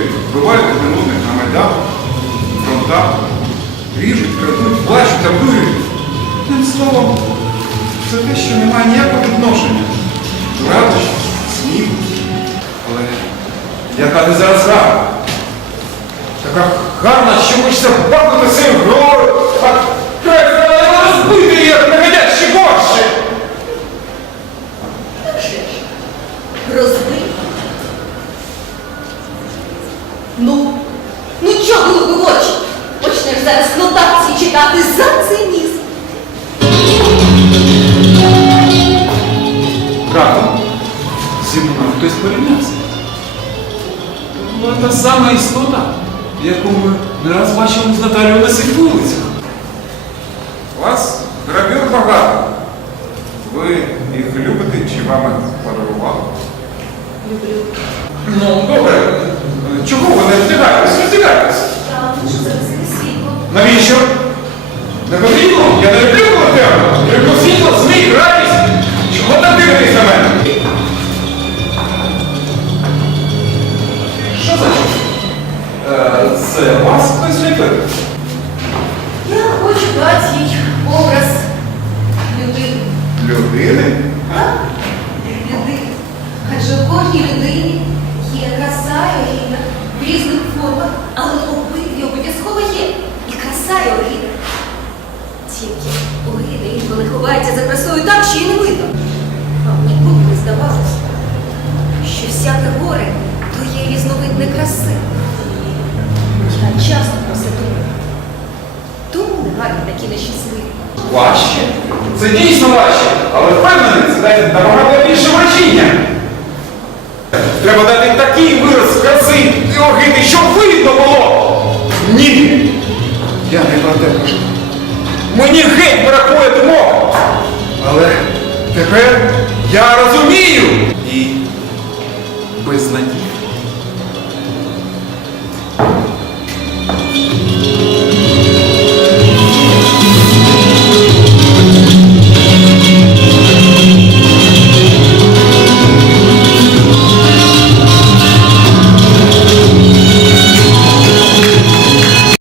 людей. Вбивають виновних на майдан, фронтах, ріжуть, крадуть, плачуть, обурюють. Тим словом, це те, що немає ніякого відношення. до радощі. Але яка ти зараз рада? Така гарна, що ми ж собаку на цей гроші. Ну, ну чого глупи в очі? Почнеш зараз нотації читати за цинізм. Правда? Зі мною хтось порівнявся. Це була та сама істота, яку ми не раз бачили з Наталією на цих вулицях. Вас гравюр багато. Ви їх любите чи вам їх подарували? Люблю. Ну, добре. Чого Я не люблю темно. Люблю світло, сміх, радість. Чого так дивитись на мене? Що за чого? Це вас хтось ліпив? Негарні такі нещасливі. Важче. Це дійсно важче, але впевнений, це дасть набагато більше врачіння. Треба дати такий вираз краси і огиди, щоб видно було. Ні. Я не про те кажу. Мені геть бракує думок. Але тепер я розумію. І.